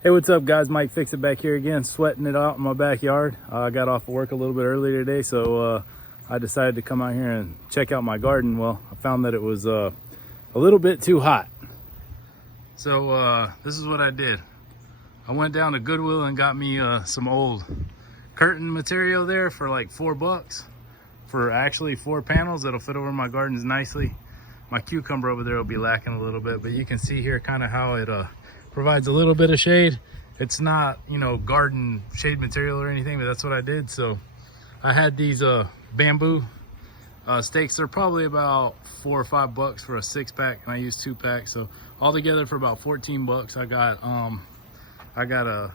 Hey, what's up guys? Mike Fix It back here again, sweating it out in my backyard. I got off of work a little bit earlier today, so I decided to come out here and check out my garden. Well, I found that it was a little bit too hot. So this is what I did. I went down to Goodwill and got me some old curtain material there for like $4 for actually 4 panels that'll fit over my gardens nicely. My cucumber over there will be lacking a little bit, but you can see here kind of how it provides a little bit of shade. It's not, you know, garden shade material or anything, but that's what I did. So I had these bamboo stakes. They're probably about $4 or $5 for a 6-pack, and I used 2 packs. So altogether for about 14 bucks, I got a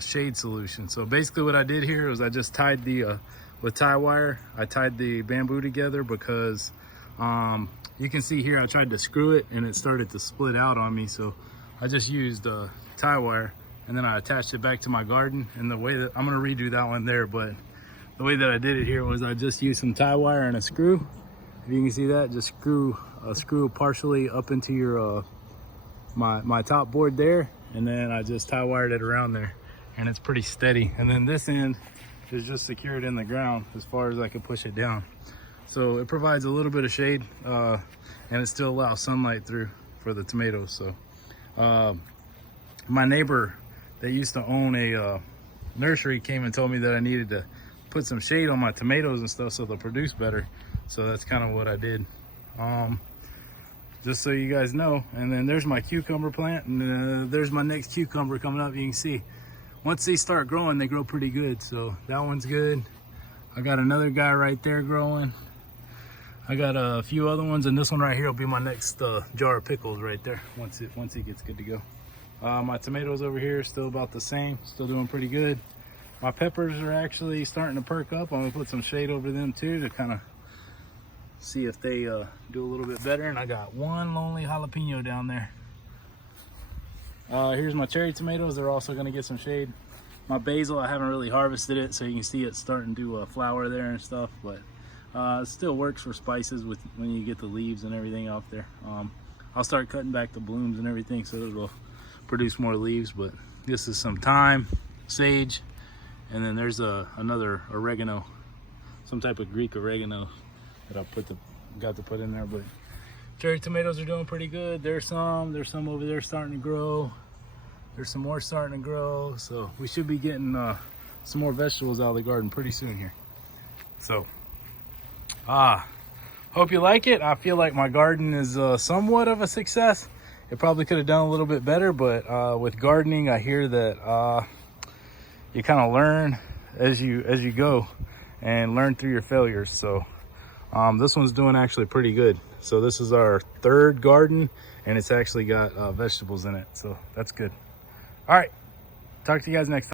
shade solution. So basically what I did here was I just tied the with tie wire, I tied the bamboo together because you can see here I tried to screw it and it started to split out on me. So I just used tie wire and then I attached it back to my garden. And the way that I'm gonna redo that one there, but the way that I did it here was I just used some tie wire and a screw. If you can see that, just screw partially up into your my top board there, and then I just tie wired it around there, and it's pretty steady. And then this end is just secured in the ground as far as I can push it down. So it provides a little bit of shade, and it still allows sunlight through for the tomatoes. So my neighbor that used to own a nursery came and told me that I needed to put some shade on my tomatoes and stuff so they'll produce better. So that's kind of what I did, just so you guys know. And then there's my cucumber plant, and there's my next cucumber coming up. You can see once they start growing, they grow pretty good. So that one's good. I got another guy right there growing. I got a few other ones, and this one right here will be my next jar of pickles right there once it gets good to go. My tomatoes over here are still about the same, still doing pretty good. My peppers are actually starting to perk up. I'm gonna put some shade over them too to kind of see if they do a little bit better. And I got one lonely jalapeno down there. Here's my cherry tomatoes. They're also gonna get some shade. My basil, I haven't really harvested it, so you can see it's starting to flower there and stuff, but it still works for spices when you get the leaves and everything off there. I'll start cutting back the blooms and everything so it'll produce more leaves. But this is some thyme, sage, and then there's another oregano, some type of Greek oregano that I got to put in there. But cherry tomatoes are doing pretty good. There's some over there starting to grow. There's some more starting to grow. So we should be getting some more vegetables out of the garden pretty soon here. So hope you like it. I feel like my garden is somewhat of a success. It probably could have done a little bit better, but with gardening, I hear that you kind of learn as you go and learn through your failures. So this one's doing actually pretty good. So this is our 3rd garden, and it's actually got vegetables in it. So that's good. All right, talk to you guys next time.